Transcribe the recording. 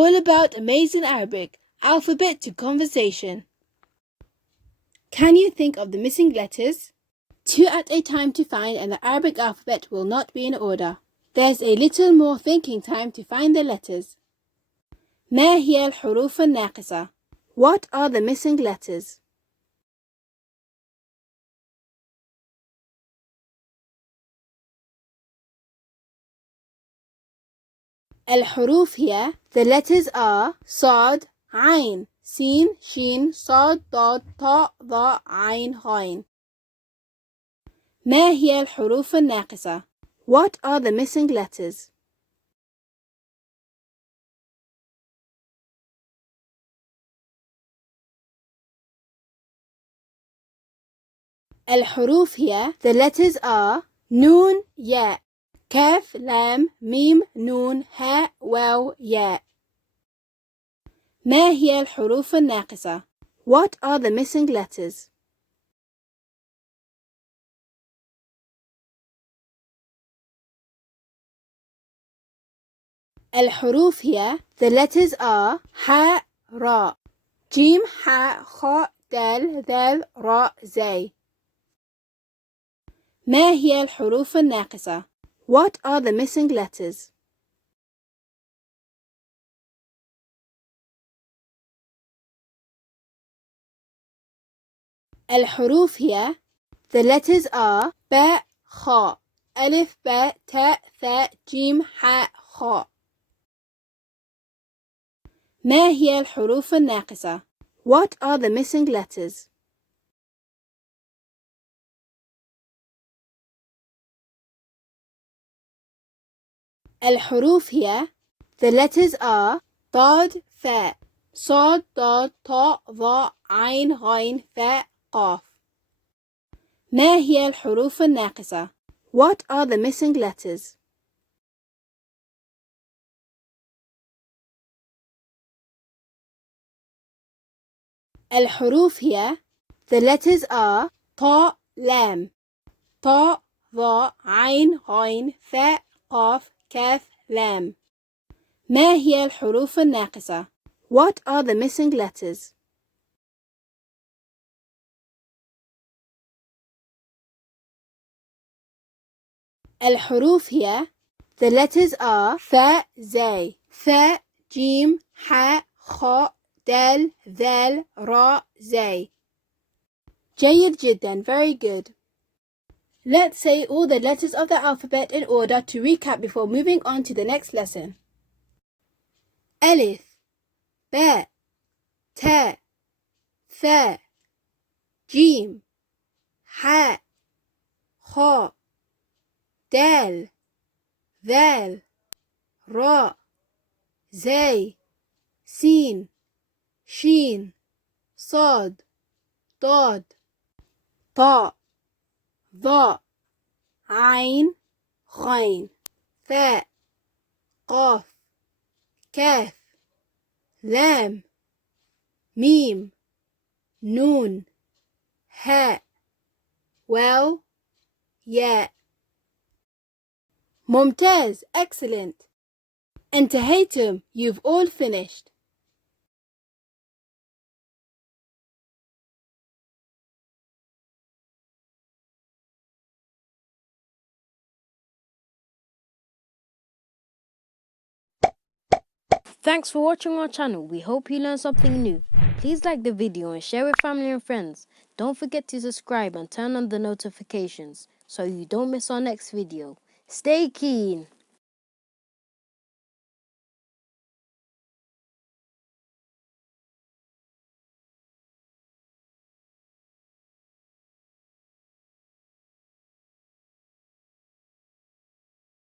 all about amazing Arabic, alphabet to conversation. Can you think of the missing letters? 2 at a time to find, and the Arabic alphabet will not be in order. There's a little more thinking time to find the letters. ما هي الحروف الناقصة? What are the missing letters? الحروف هي the letters are صاد عين سين شين صاد ضاد طاء ظاء عين غين. ما هي الحروف الناقصة? What are the missing letters? الحروف هي the letters are نون ياء كاف لام ميم نون هاء واو ياء. ما هي الحروف الناقصة? What are the missing letters? الحروف هي the letters are حاء راء جيم حاء خاء دال ذال راء زاي. ما هي الحروف الناقصة? What are the missing letters? الحروف هي the letters are باء خاء ألف باء تاء ثاء جيم حاء خاء. ما هي الحروف الناقصة? What are the missing letters? الحروف هي the letters are ضاد ثاء صاد ضاد طاء ظاء عين غين ثاء قاف. ما هي الحروف الناقصة? What are the missing letters? الحروف هي the letters are طاء لام طاء ظاء عين غين ثاء قاف كاف لام. ما هي الحروف الناقصة? What are the missing letters? الحروف هي the letters are ثاء زاي ثاء جيم حاء خاء دال ذال راء زاي. جيد جدا, very good. Let's say all the letters of the alphabet in order to recap before moving on to the next lesson. Alif باء تاء ثاء جيم حاء خاء دال ذال راء زاي سين شين صاد ضاد طاء ظاء عين غين ثاء قاف كاف لام ميم نون هاء واو ياء. ممتاز, excellent. انتهيتم, you've all finished. Thanks for watching our channel. We hope you learned something new. Please like the video and share with family and friends. Don't forget to subscribe and turn on the notifications so you don't miss our next video. Stay keen.